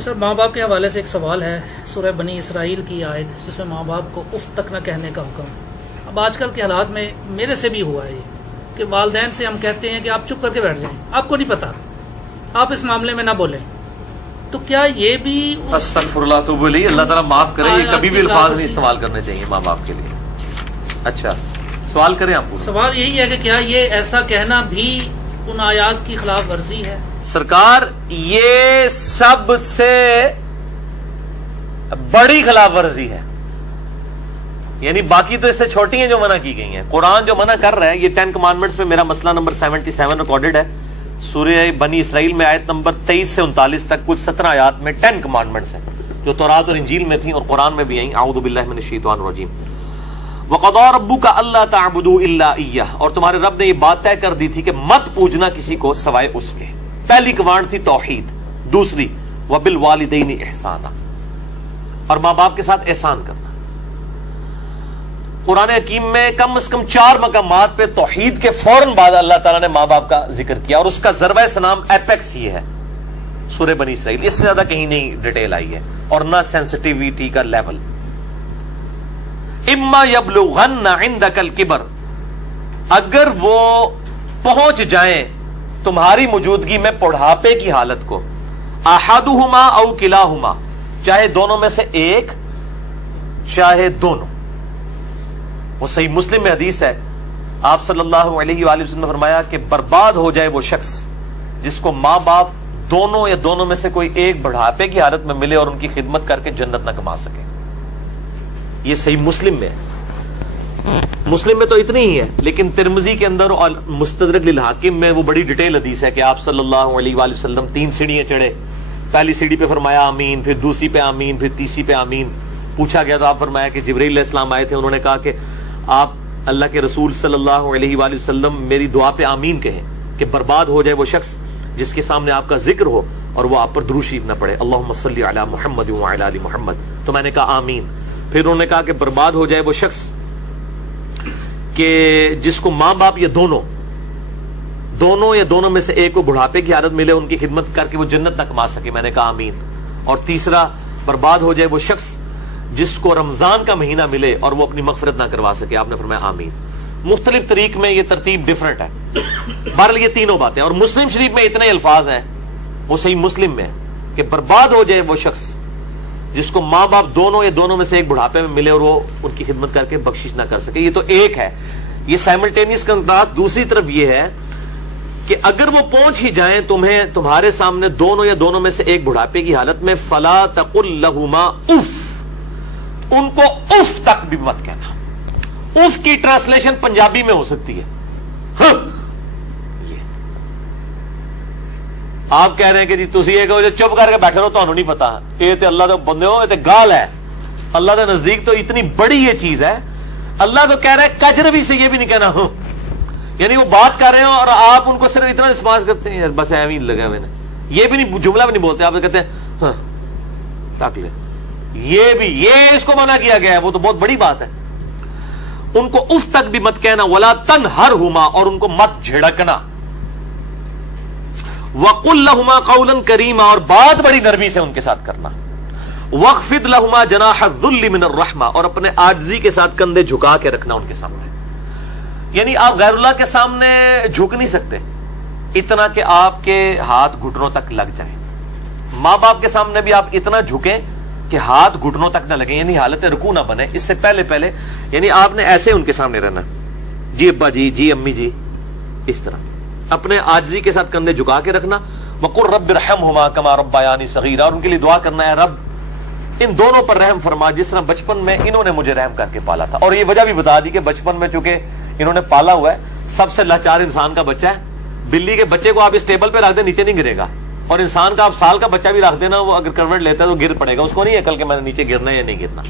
سر ماں باپ کے حوالے سے ایک سوال ہے، سورہ بنی اسرائیل کی آیت جس میں ماں باپ کو اف تک نہ کہنے کا حکم۔ اب آج کل کے حالات میں میرے سے بھی ہوا ہے یہ کہ والدین سے ہم کہتے ہیں کہ آپ چپ کر کے بیٹھ جائیں، آپ کو نہیں پتا، آپ اس معاملے میں نہ بولیں، تو کیا یہ بھی استغفر اللہ تو بولی اللہ تعالیٰ معاف کرے، یہ کبھی بھی الفاظ نہیں استعمال کرنے چاہیے ماں باپ کے لیے۔ اچھا سوال کریں آپ پورا۔ سوال یہی ہے کہ کیا یہ ایسا کہنا بھی ان آیات کی خلاف ورزی ہے؟ سرکار یہ سب سے بڑی خلاف ورزی ہے، یعنی باقی تو اس سے چھوٹی ہیں جو منع کی گئی ہیں۔ قرآن جو منع کر رہا ہے، یہ 10 کمانڈمنٹس میں میرا مسئلہ نمبر 77 ریکارڈڈ ہے، سورہ بنی اسرائیل میں آیت نمبر 23 سے 39 تک کل 17 آیات میں 10 کمانڈمنٹس ہیں جو تورات اور انجیل میں تھیں اور قرآن میں بھی آئیں۔ اعوذ باللہ من الشیطان الرجیم۔ وَقَضَىٰ رَبُّكَ أَلَّا تَعْبُدُوا إِلَّا إِيَّهُ، اور تمہارے رب نے یہ بات طے کر دی تھی کہ مت پوجنا کسی کو سوائے اس کے۔ پہلی کمانڈ تھی توحید، دوسری وَبِالْوَالِدَيْنِ إِحْسَانًا، اور ماں باپ کے ساتھ احسان کرنا۔ قرآن حکیم میں کم از کم 4 مقامات پہ توحید کے فوراً بعد اللہ تعالیٰ نے ماں باپ کا ذکر کیا، اور اس کا ذروہ سنام ایپیکس یہ ہے سورہ بنی اسرائیل، اس سے زیادہ کہیں نہیں ڈیٹیل آئی ہے اور نہ سینسٹیویٹی کا لیول۔ اما یبلغن عندک الکبر، اگر وہ پہنچ جائیں تمہاری موجودگی میں بڑھاپے کی حالت کو، احدہما او کلاہما، چاہے دونوں میں سے ایک چاہے دونوں۔ وہ صحیح مسلم میں حدیث ہے، آپ صلی اللہ علیہ وآلہ وسلم نے فرمایا کہ برباد ہو جائے وہ شخص جس کو ماں باپ دونوں یا دونوں میں سے کوئی ایک بڑھاپے کی حالت میں ملے اور ان کی خدمت کر کے جنت نہ کما سکے۔ یہ صحیح مسلم میں ہے، مسلم میں تو اتنی ہی ہے، لیکن ترمذی کے اندر اور مستدرک للحاکم میں وہ بڑی ڈیٹیل حدیث ہے کہ آپ صلی اللہ علیہ وآلہ وسلم 3 سیڑھیاں چڑھے، پہلی سیڑھی پہ فرمایا آمین، پھر دوسری پہ آمین، پھر تیسری پہ آمین۔ پوچھا گیا تو آپ فرمایا کہ جبرائیل علیہ السلام آئے تھے، انہوں نے کہا کہ آپ اللہ کے رسول صلی اللہ علیہ وآلہ وسلم میری دعا پہ آمین کہیں کہ برباد ہو جائے وہ شخص جس کے سامنے آپ کا ذکر ہو اور وہ آپ پر درود شریف نہ پڑھے، اللہم صلی علی محمد وعلی آل محمد۔ تو میں نے کہا آمین۔ پھر انہوں نے کہا کہ برباد ہو جائے وہ شخص کہ جس کو ماں باپ یا دونوں یا دونوں میں سے ایک کو بڑھاپے کی حالت ملے، ان کی خدمت کر کے وہ جنت نہ کما سکے، میں نے کہا آمین۔ اور تیسرا، برباد ہو جائے وہ شخص جس کو رمضان کا مہینہ ملے اور وہ اپنی مغفرت نہ کروا سکے، آپ نے فرمایا آمین۔ مختلف طریق میں یہ ترتیب ڈیفرنٹ ہے، بہرحال یہ تینوں باتیں۔ اور مسلم شریف میں اتنے الفاظ ہیں، وہ صحیح مسلم میں کہ برباد ہو جائے وہ شخص جس کو ماں باپ دونوں یا دونوں میں سے ایک بڑھاپے میں ملے اور وہ ان کی خدمت کر کے بخشش نہ کر سکے۔ یہ تو ایک ہے، یہ سائملٹینیس کنٹراسٹ۔ دوسری طرف یہ ہے کہ اگر وہ پہنچ ہی جائیں تمہارے سامنے دونوں یا دونوں میں سے ایک بڑھاپے کی حالت میں، فلا تقل لہما اف، ان کو اف تک بھی مت کہنا۔ اف کی ٹرانسلیشن پنجابی میں ہو سکتی ہے ہاں۔ یہ آپ کہہ رہے ہیں کہ جی تسی یہ کہو چپ کر کے بیٹھے رہو، تانوں نہیں پتا، یہ تے اللہ دے بندے ہو، یہ تے گال ہے، اللہ دے نزدیک تو اتنی بڑی یہ چیز ہے۔ اللہ تو کہہ رہا ہے کجروی سے یہ بھی نہیں کہنا ہو، یعنی وہ بات کر رہے ہو اور آپ ان کو صرف اتنا رسپانس کرتے ہیں، بس ایویں لگا ہوئے، یہ بھی نہیں، جملہ بھی نہیں بولتے، آپ کہتے ہیں ہاں تاک لے، یہ بھی، یہ اس کو منع کیا گیا ہے، وہ تو بہت بڑی بات ہے۔ ان کو اف تک بھی مت کہنا، ولا تنہرہما، اور ان کو مت جھڑکنا، وقل لہما قولا کریما، اور بات بڑی نرمی سے ان کے ساتھ کرنا، واخفض لہما جناح الذل من الرحمہ، اور اپنے عاجزی کے ساتھ کندھے جھکا کے رکھنا ان کے سامنے۔ یعنی آپ غیر اللہ کے سامنے جھک نہیں سکتے اتنا کہ آپ کے ہاتھ گھٹنوں تک لگ جائیں، ماں باپ کے سامنے بھی آپ اتنا جھکیں کہ ہاتھ گھٹنوں تک نہ لگیں، یعنی حالت رکوع نہ بنے، اس سے پہلے یعنی آپ نے ایسے ان کے سامنے رہنا، جی ابا جی، جی امی جی، اس طرح اپنے عاجزی کے ساتھ کندھے جھکا کے رکھنا۔ وقل رب ارحمہما کما ربیانی صغیرا، اور ان کے لیے دعا کرنا ہے رب ان دونوں پر رحم فرما جس طرح بچپن میں انہوں نے مجھے رحم کر کے پالا تھا۔ اور یہ وجہ بھی بتا دی کہ بچپن میں چونکہ انہوں نے پالا ہوا ہے، سب سے لاچار انسان کا بچہ ہے۔ بلی کے بچے کو آپ اس ٹیبل پہ رکھ دیں نیچے نہیں گرے گا، اور انسان کا آپ سال کا بچہ بھی رکھ دینا، وہ اگر کروٹ لیتا ہے تو گر پڑے گا، اس کو نہیں عقل کہ میں نے نیچے گرنا ہے یا نہیں گرنا،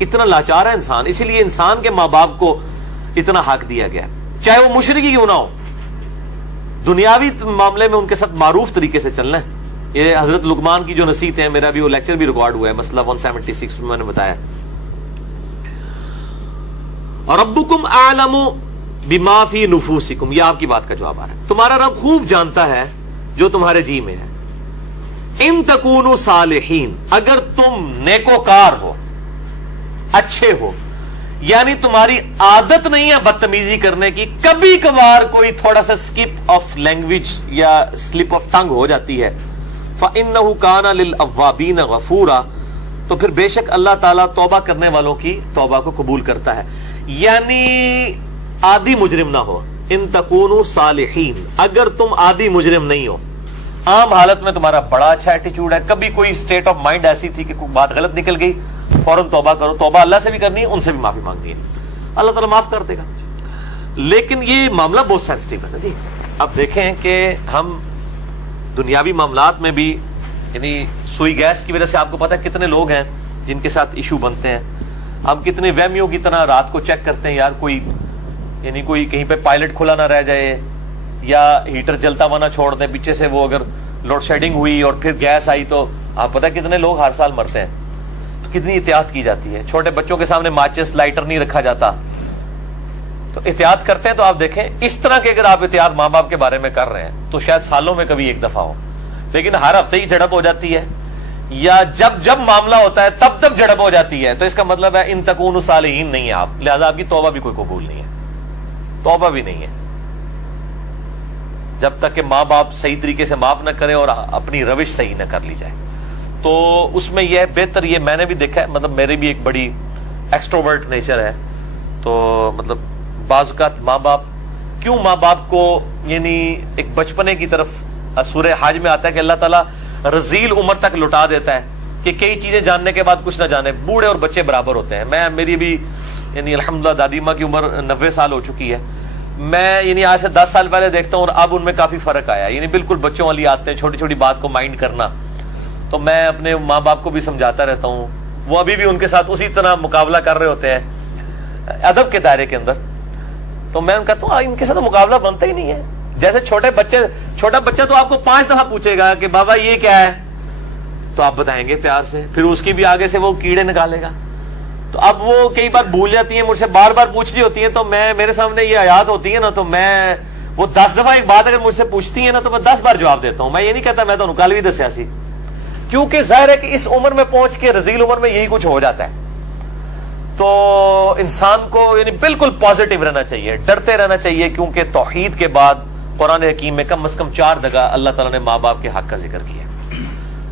اتنا لاچار ہے انسان۔ اسی لیے انسان کے ماں باپ کو اتنا حق دیا گیا، چاہے وہ مشرک ہی کیوں نہ ہو، دنیاوی معاملے میں ان کے ساتھ معروف طریقے سے چلنا ہے۔ یہ حضرت لقمان کی جو نصیحت ہے، میرا بھی وہ لیکچر بھی ریکارڈ ہوا ہے، مسئلہ 176 میں نے بتایا۔ ربکم اعلم بما فی نفوسکم، یہ آپ کی بات کا جواب آ رہا ہے، تمہارا رب خوب جانتا ہے جو تمہارے جی میں ہے۔ ان تکونوا صالحین، اگر تم نیکوکار ہو، اچھے ہو، یعنی تمہاری عادت نہیں ہے بدتمیزی کرنے کی، کبھی کبھار کوئی تھوڑا سا سکپ آف لینگویج یا سلپ آف ٹنگ ہو جاتی ہے، فَإِنَّهُ كَانَ لِلْأَوَّابِينَ غَفُورًا، تو پھر بے شک اللہ تعالیٰ توبہ کرنے والوں کی توبہ کو قبول کرتا ہے. یعنی عادی مجرم نہ ہو. ان تکونوا صالحین، اگر تم عادی مجرم نہیں ہو، عام حالت میں تمہارا بڑا اچھا ایٹیچیوڈ ہے، کبھی کوئی اسٹیٹ آف مائنڈ ایسی تھی کہ کوئی بات غلط نکل گئی، فوراً توبہ کرو. توبہ اللہ سے بھی کرنی ہے، ان سے بھی معافی مانگنی ہے، اللہ تعالیٰ معاف کر دے گا. لیکن یہ معاملہ بہت سینسٹیو ہے نا جی. اب دیکھیں کہ ہم دنیاوی معاملات میں بھی، یعنی سوئی گیس کی وجہ سے آپ کو پتا ہے کتنے لوگ ہیں جن کے ساتھ ایشو بنتے ہیں. ہم کتنے وہمیوں کی طرح رات کو چیک کرتے ہیں، یار کوئی یعنی کوئی کہیں پہ پائلٹ کھلا نہ رہ جائے، یا ہیٹر جلتا ہوا نہ چھوڑ دیں پیچھے سے، وہ اگر لوڈ شیڈنگ ہوئی اور پھر گیس آئی تو آپ پتہ کتنے لوگ ہر سال مرتے ہیں. تو کتنی احتیاط کی جاتی ہے. چھوٹے بچوں کے سامنے ماچس لائٹر نہیں رکھا جاتا، تو احتیاط کرتے ہیں. تو آپ دیکھیں اس طرح کے اگر آپ احتیاط ماں باپ کے بارے میں کر رہے ہیں تو شاید سالوں میں کبھی ایک دفعہ ہو، لیکن ہر ہفتے ہی جھڑپ ہو جاتی ہے، یا جب معاملہ ہوتا ہے تب جھڑپ ہو جاتی ہے، تو اس کا مطلب ہے ان تکونوا صالحین نہیں ہے آپ، لہذا آپ کی توبہ بھی کوئی قبول نہیں ہے. توبہ بھی نہیں ہے جب تک کہ ماں باپ صحیح طریقے سے معاف نہ کریں اور اپنی روش صحیح نہ کر لی جائے. تو اس میں یہ بہتر، یہ میں نے بھی دیکھا ہے، مطلب میرے بھی ایک بڑی ایکسٹروورٹ نیچر ہے، تو مطلب بعض اوقات ماں باپ کو یعنی ایک بچپنے کی طرف سورہ حج میں آتا ہے کہ اللہ تعالیٰ رذیل عمر تک لٹا دیتا ہے کہ کئی چیزیں جاننے کے بعد کچھ نہ جانے. بوڑھے اور بچے برابر ہوتے ہیں. میری بھی یعنی الحمدللہ دادی ماں کی عمر 90 سال ہو چکی ہے. میں یعنی آج سے 10 سال پہلے دیکھتا ہوں اور اب ان میں کافی فرق آیا. یعنی بالکل بچوں والی آتے ہیں، چھوٹی چھوٹی بات کو مائنڈ کرنا. تو میں اپنے ماں باپ کو بھی سمجھاتا رہتا ہوں، وہ ابھی بھی ان کے ساتھ اسی طرح مقابلہ کر رہے ہوتے ہیں ادب کے دائرے کے اندر. تو میں کہتا ہوں ان کے ساتھ مقابلہ بنتا ہی نہیں ہے. جیسے چھوٹا بچہ تو آپ کو 5 دفعہ پوچھے گا کہ بابا یہ کیا ہے، تو آپ بتائیں گے پیار سے، پھر اس کی بھی آگے سے وہ کیڑے نکالے گا. تو اب وہ کئی بار بھول جاتی ہیں، مجھ سے بار بار پوچھ رہی ہوتی ہیں، تو میرے سامنے یہ آیات ہوتی ہیں نا، تو میں وہ 10 دفعہ ایک بات اگر مجھ سے پوچھتی ہیں نا تو میں 10 بار جواب دیتا ہوں. میں یہ نہیں کہتا میں تو کل بھی دسیا سی، کیونکہ ظاہر ہے کہ اس عمر میں پہنچ کے رذیل عمر میں یہی کچھ ہو جاتا ہے. تو انسان کو یعنی بالکل پازیٹیو رہنا چاہیے، ڈرتے رہنا چاہیے، کیونکہ توحید کے بعد قرآن حکیم میں کم از کم 4 جگہ اللہ تعالیٰ نے ماں باپ کے حق کا ذکر کیا،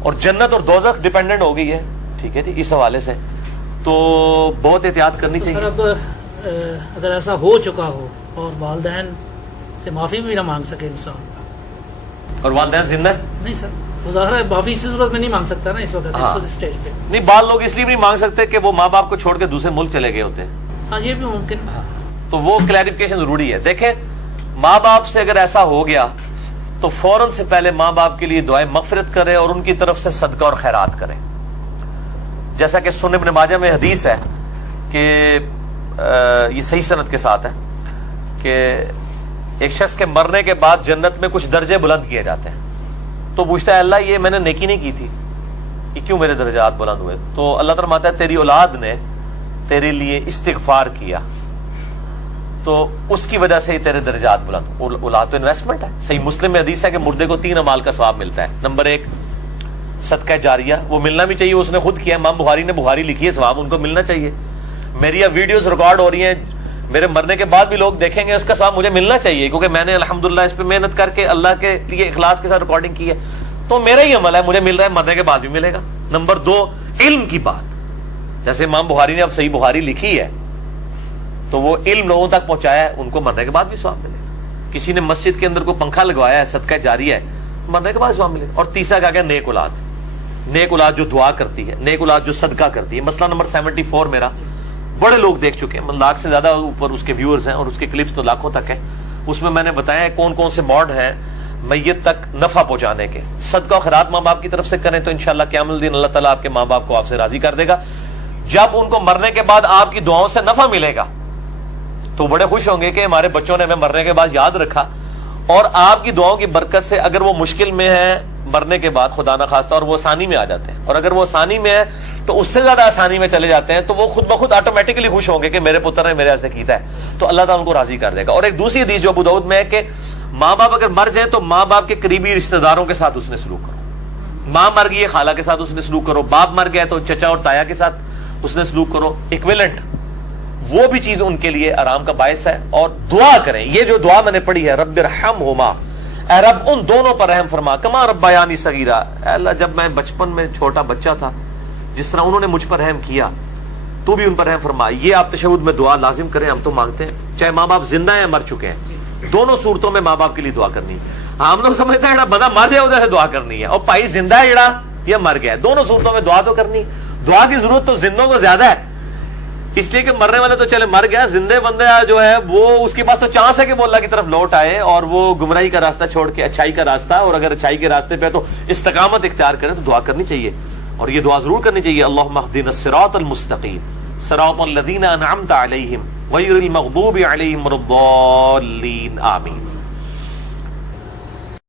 اور جنت اور دوزخ ڈیپینڈنٹ ہو گئی ہے. ٹھیک ہے جی، اس حوالے سے تو بہت احتیاط کرنی چاہیے. سر اب اگر ایسا ہو چکا ہو اور والدین سے معافی بھی نہ مانگ سکے انسان، اور والدین زندہ نہیں سر، وہ ظاہر ہے معافی اسی صورت میں نہیں مانگ سکتا نا اس وقت اس اسٹیج پہ. نہیں، بعض لوگ اس لیے بھی نہیں مانگ سکتے کہ وہ ماں باپ کو چھوڑ کے دوسرے ملک چلے گئے ہوتے ہیں. ہاں یہ بھی ممکن ہے. تو وہ کلیریفیکیشن ضروری ہے. دیکھیں ماں باپ سے اگر ایسا ہو گیا تو فوراً سے پہلے ماں باپ کے لیے دعائیں مغفرت کرے اور ان کی طرف سے صدقہ اور خیرات کرے. جیسا کہ سنن ابن ماجہ میں حدیث ہے کہ یہ صحیح سند کے ساتھ ہے کہ ایک شخص کے مرنے کے بعد جنت میں کچھ درجے بلند کیے جاتے ہیں. تو پوچھتا ہے اللہ یہ میں نے نیکی نہیں کی تھی، یہ کیوں میرے درجات بلند ہوئے؟ تو اللہ تعالیٰ فرماتا ہے تیری اولاد نے تیرے لیے استغفار کیا تو اس کی وجہ سے ہی تیرے درجات بلند. اولاد تو انویسٹمنٹ ہے. صحیح مسلم میں حدیث ہے کہ مردے کو 3 اعمال کا ثواب ملتا ہے. نمبر 1 صدقہ جاریہ، وہ ملنا بھی چاہیے، اس نے خود کیا. امام بخاری نے بخاری لکھی ہے، ثواب ان کو ملنا چاہیے. میری اب ویڈیوز ریکارڈ ہو رہی ہیں، میرے مرنے کے بعد بھی لوگ دیکھیں گے، اس کا ثواب مجھے ملنا چاہیے، کیونکہ میں نے الحمدللہ اس پہ محنت کر کے اللہ کے لیے اخلاص کے ساتھ ریکارڈنگ کی ہے. تو میرا ہی عمل ہے، مجھے مل رہا ہے، مرنے کے بعد بھی ملے گا. نمبر 2 علم کی بات، جیسے امام بخاری نے اب صحیح بخاری لکھی ہے تو وہ علم لوگوں تک پہنچایا ہے، ان کو مرنے کے بعد بھی ثواب ملے گا. کسی نے مسجد کے اندر کوئی پنکھا لگوایا ہے، صدقہ جاریہ ہے، مرنے کے بعد ثواب ملے گا. اور تیسرا کہا گیا نیک اولاد. نیک اولاد جو دعا کرتی ہے، نیک اولاد جو صدقہ کرتی ہے. مسئلہ نمبر 74 میرا بڑے لوگ دیکھ چکے ہیں، 1 لاکھ سے زیادہ اوپر اس کے ویورز ہیں اور اس کے کلپس تو لاکھوں تک ہیں. اس میں نے بتایا ہے کون کون سے موڈ ہیں میت تک نفع پہنچانے کے. صدقہ و خیرات ماں باپ کی طرف سے کریں تو انشاءاللہ قیامت الدین اللہ تعالیٰ آپ کے ماں باپ کو آپ سے راضی کر دے گا. جب ان کو مرنے کے بعد آپ کی دعاؤں سے نفع ملے گا تو بڑے خوش ہوں گے کہ ہمارے بچوں نے ہمیں مرنے کے بعد یاد رکھا. اور آپ کی دعاؤں کی برکت سے اگر وہ مشکل میں ہے مرنے کے بعد خدا نہ خواستہ اور وہ آسانی میں آ جاتے ہیں، اور اگر وہ آسانی میں ہے تو اس سے زیادہ آسانی میں چلے جاتے ہیں، تو وہ خود بخود آٹومیٹکلی خوش ہوں گے کہ میرے پتر نے میرے واسطے کیتا ہے، تو اللہ تعالیٰ ان کو راضی کر دے گا. اور ایک دوسری حدیث جو ابو داؤد میں ہے کہ ماں باپ اگر مر جائیں تو ماں باپ کے قریبی رشتہ داروں کے ساتھ اس نے سلوک کرو، ماں مر گئی ہے خالہ کے ساتھ اس نے سلوک کرو، باپ مر گیا تو چچا اور تایا کے ساتھ اس نے سلوک کرو، ایکویلنٹ وہ بھی چیز ان کے لیے آرام کا باعث ہے. اور دعا کریں، یہ جو دعا میں نے پڑھی ہے رب ارحمہما، اے رب ان دونوں پر رحم فرما، کما ربیانی صغیرہ، اے اللہ جب میں بچپن میں چھوٹا بچہ تھا جس طرح انہوں نے مجھ پر رحم کیا تو بھی ان پر رحم فرما. یہ آپ تشہد میں دعا لازم کریں، ہم تو مانگتے ہیں چاہے ماں باپ زندہ ہیں مر چکے ہیں، دونوں صورتوں میں ماں باپ کے لیے دعا کرنی. ہم لوگ سمجھتے ہیں بندہ مر گیا ادھر سے دعا کرنی ہے، اور بھائی زندہ ہے جڑا یہ مر گیا ہے، دونوں صورتوں میں دعا تو کرنی. دعا کی ضرورت تو زندوں کو زیادہ ہے، اس لیے کہ مرنے والے تو چلے مر گیا، زندے بندہ جو ہے وہ اس کے پاس تو چانس ہے کہ وہ اللہ کی طرف لوٹ آئے اور وہ گمراہی کا راستہ چھوڑ کے اچھائی کا راستہ، اور اگر اچھائی کے راستے پہ تو استقامت اختیار کریں تو دعا کرنی چاہیے. اور یہ دعا ضرور کرنی چاہیے، اللہم اہدنا الصراط المستقیم صراط الذین انعمت علیہم غیر المغضوب علیہم ولا الضالین، آمین.